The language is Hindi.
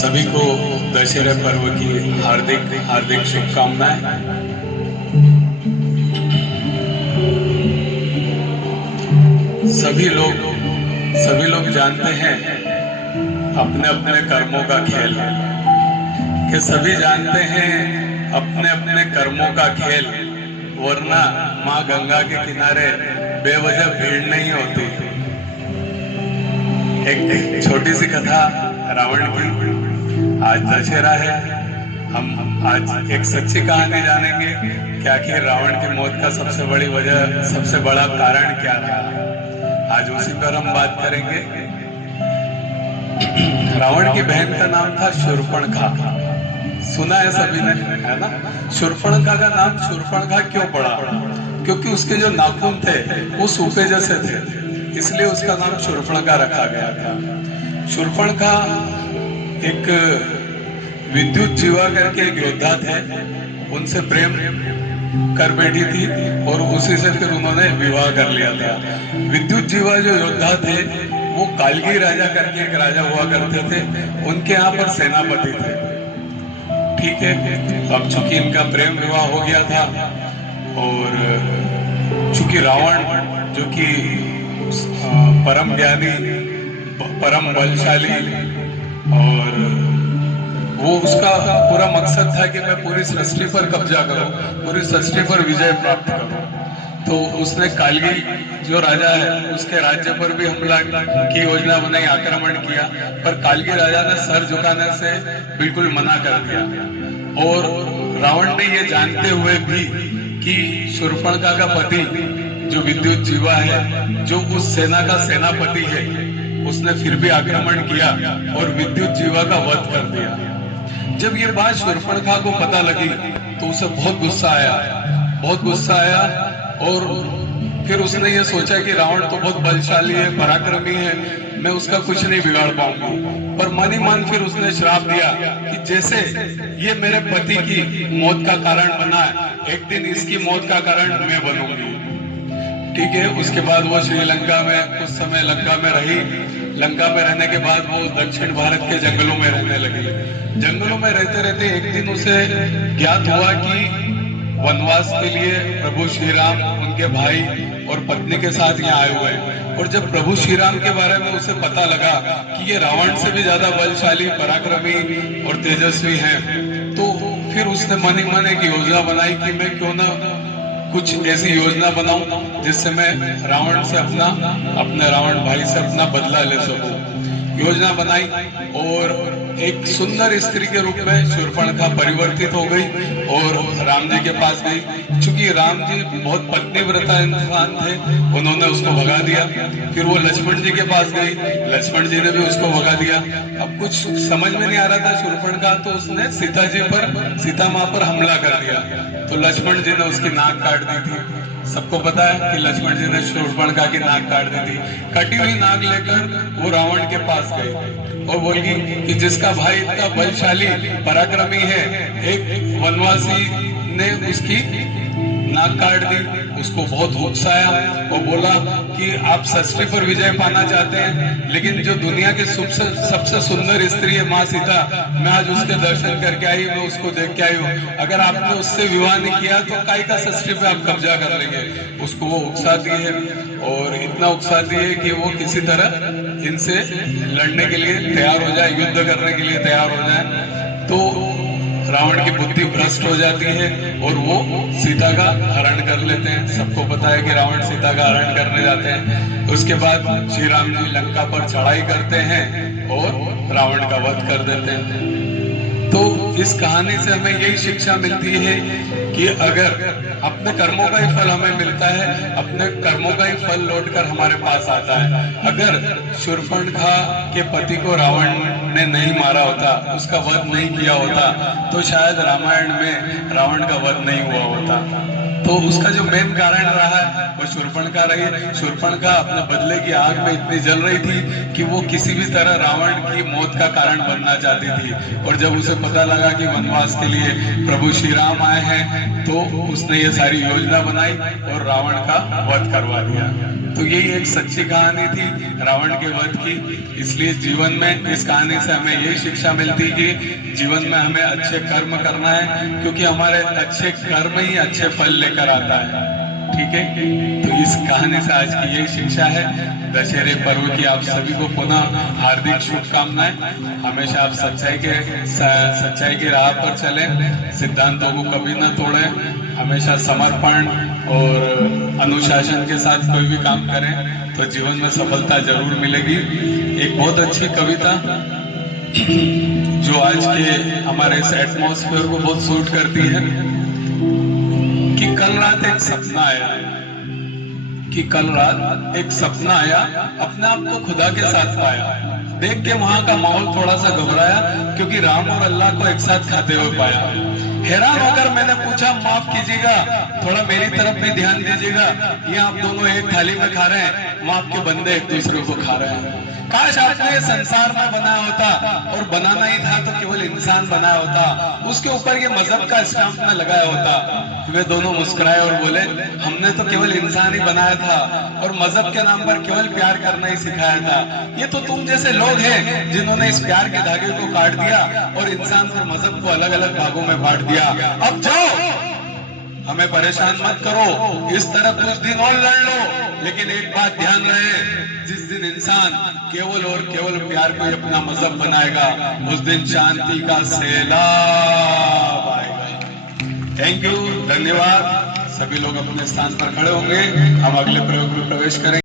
सभी को दशहरा पर्व की हार्दिक हार्दिक शुभकामनाएं। सभी लोग जानते हैं अपने अपने कर्मों का खेल, कि सभी जानते हैं अपने अपने कर्मों का खेल, वरना माँ गंगा के किनारे बेवजह भीड़ नहीं होती। एक छोटी सी कथा रावण की। आज दशहरा है, हम आज एक सच्ची कहानी जानेंगे कि आखिर रावण की मौत का सबसे बड़ी वजह, सबसे बड़ा कारण क्या रहा। आज उसी पर हम बात करेंगे। रावण की बहन का नाम था शूर्पणखा। सुना है सभी ने, है ना। शूर्पणखा का नाम शूर्पणखा क्यों पड़ा? क्योंकि उसके जो नाखून थे वो सूपे जैसे थे, इसलिए उसका नाम शूर्पणखा रखा गया था। शूर्पणखा एक विद्युत जीवा करके एक योद्धा थे, उनसे प्रेम कर बैठी थी और उसी से फिर उन्होंने विवाह कर लिया था। विद्युत जीवा जो योद्धा थे वो कालगी राजा करके एक राजा हुआ करते थे, उनके यहाँ पर सेनापति थे। ठीक है, अब चूंकि इनका प्रेम विवाह हो गया था और चूंकि रावण जो कि परम ज्ञानी, परम बलशाली, और वो उसका पूरा मकसद था कि मैं पूरी सृष्टि पर कब्जा करूं, पूरी सृष्टि पर विजय प्राप्त करूं, तो उसने कालगी जो राजा है उसके राज्य पर भी हमला की योजना बनाई, आक्रमण किया। पर कालगी राजा ने सर झुकाने से बिल्कुल मना कर दिया। और रावण ने ये जानते हुए भी कि शूर्पणखा का पति जो विद्युत जीवा है, जो उस सेना का सेनापति है, उसने फिर भी आक्रमण किया और विद्युत जीवा का वध कर दिया। जब ये बात शूर्पणखा को पता लगी तो उसे बहुत गुस्सा आया और फिर उसने ये सोचा कि रावण तो बहुत बलशाली है, पराक्रमी है, मैं उसका कुछ नहीं बिगाड़ पाऊंगा। पर मन ही मन फिर उसने श्राप दिया कि जैसे ये मेरे पति की मौत का कारण बना है, एक दिन इसकी मौत का कारण मैं बनूंगी। ठीक है, उसके बाद वो श्रीलंका में कुछ समय लंका में रही। लंका में रहने के बाद वो दक्षिण भारत के जंगलों में रहने लगी। जंगलों में रहते रहते एक दिन उसे ज्ञात हुआ कि वनवास के लिए प्रभु श्री राम उनके भाई और पत्नी के साथ यहाँ आए हुए हैं। और जब प्रभु श्री राम के बारे में उसे पता लगा कि ये रावण से भी ज्यादा बलशाली, पराक्रमी और तेजस्वी हैं, तो फिर उसने मन ही मन एक योजना बनाई कि मैं क्यों ना कुछ ऐसी योजना बनाऊं जिससे मैं रावण से अपने रावण भाई से अपना बदला ले सकूं। योजना बनाई और एक सुंदर स्त्री के रूप में शूर्पणखा परिवर्तित हो गई और राम जी के पास गई। चूंकि राम जी बहुत पत्नीव्रता इंसान थे, उन्होंने उसको भगा दिया। फिर वो लक्ष्मण जी के पास गई, लक्ष्मण जी ने भी उसको भगा दिया। अब कुछ समझ में नहीं आ रहा था शूर्पणखा, तो उसने सीता माँ पर हमला कर दिया। तो लक्ष्मण जी ने उसकी नाक काट दी थी। सबको पता है कि लक्ष्मण जी ने शूर्पणखा की नाक काट दी थी। कटी हुई नाक लेकर वो रावण के पास गई और बोली कि जिसका भाई इतना बलशाली, पराक्रमी है, एक वनवासी ने उसकी नाक काट दी। उसको बहुत गुस्सा आया और बोला कि आप सृष्टि पर विजय पाना चाहते हैं, लेकिन जो दुनिया की सबसे सुंदर स्त्री है माँ सीता, मैं आज उसके दर्शन करके आई, मैं उसको देख के आई हूँ। अगर आपने उससे विवाह नहीं किया तो काई का सृष्टि पे आप कब्जा कर लेंगे। उसको वो उकसाती है और इतना उकसाती है कि वो किसी तरह इनसे लड़ने के लिए तैयार हो जाए, युद्ध करने के लिए तैयार हो जाए। तो रावण की बुद्धि भ्रष्ट हो जाती है और वो सीता का हरण कर लेते हैं। सबको पता है कि रावण सीता का हरण करने जाते हैं। उसके बाद श्री राम जी लंका पर चढ़ाई करते हैं और रावण का वध कर देते हैं। तो इस कहानी से हमें यही शिक्षा मिलती है कि अगर अपने कर्मों का ही फल हमें मिलता है, अपने कर्मों का ही फल लौटकर हमारे पास आता है। अगर शूर्पणखा के पति को रावण ने नहीं मारा होता, उसका वध नहीं किया होता, तो शायद रामायण में रावण का वध नहीं हुआ होता। तो उसका जो मेन कारण रहा है वो शूर्पणखा रही। शूर्पणखा अपने बदले की आग में इतनी जल रही थी कि वो किसी भी तरह रावण की मौत का कारण बनना चाहती थी। और जब उसे पता लगा कि वनवास के लिए प्रभु श्री राम आए हैं, तो उसने ये सारी योजना बनाई और रावण का वध करवा दिया। तो यही एक सच्ची कहानी थी रावण के वध की। इसलिए जीवन में इस कहानी से हमें यही शिक्षा मिलती कि जीवन में हमें अच्छे कर्म करना है, क्योंकि हमारे अच्छे कर्म ही अच्छे फल लेकर आता है। ठीक है, तो इस कहानी से आज की यही शिक्षा है। दशहरे पर्व की आप सभी को पुनः हार्दिक शुभकामनाएं। हमेशा आप सच्चाई की राह पर चलें, सिद्धांतों को कभी ना तोड़ें, हमेशा समर्पण और अनुशासन के साथ कोई भी काम करें तो जीवन में सफलता जरूर मिलेगी। एक बहुत अच्छी कविता जो आज के हमारे इस एटमॉस्फेयर को बहुत सूट करती है कि कल रात एक सपना आया, अपने आप को खुदा के साथ पाया। देख के वहां का माहौल थोड़ा सा घबराया, क्योंकि राम और अल्लाह को एक साथ खाते हुए पाया। हैरान होकर मैंने पूछा, माफ कीजिएगा, थोड़ा मेरी तरफ भी ध्यान दीजिएगा, ये आप दोनों एक थाली में खा रहे हैं, वहां आपके बंदे एक दूसरे को खा रहे हैं। काश आपने संसार में बनाया होता, और बनाना ही था तो केवल इंसान बनाया होता, उसके ऊपर ये मजहब का स्टैंप न लगाया होता। वे दोनों मुस्कुराए और बोले, हमने तो केवल इंसान ही बनाया था और मजहब के नाम पर केवल प्यार करना ही सिखाया था। ये तो तुम जैसे लोग हैं जिन्होंने इस प्यार के धागे को काट दिया और इंसान और मजहब को अलग अलग भागों में बांट दिया। अब जाओ, हमें परेशान मत करो, इस तरह कुछ दिन और लड़ लो, लेकिन एक बात ध्यान रहे, जिस दिन इंसान केवल और केवल प्यार को ही अपना मजहब बनाएगा, उस दिन शांति का सैलाब आएगा। थैंक यू, धन्यवाद। सभी लोग अपने स्थान पर खड़े होंगे, हम अगले प्रयोग में प्रवेश करेंगे।